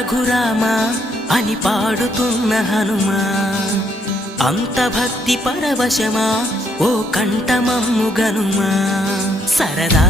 రఘురామా అని పాడుతున్న హనుమా, అంత భక్తి పరవశమా ఓ కంఠమమ్ము గనుమా. సరదా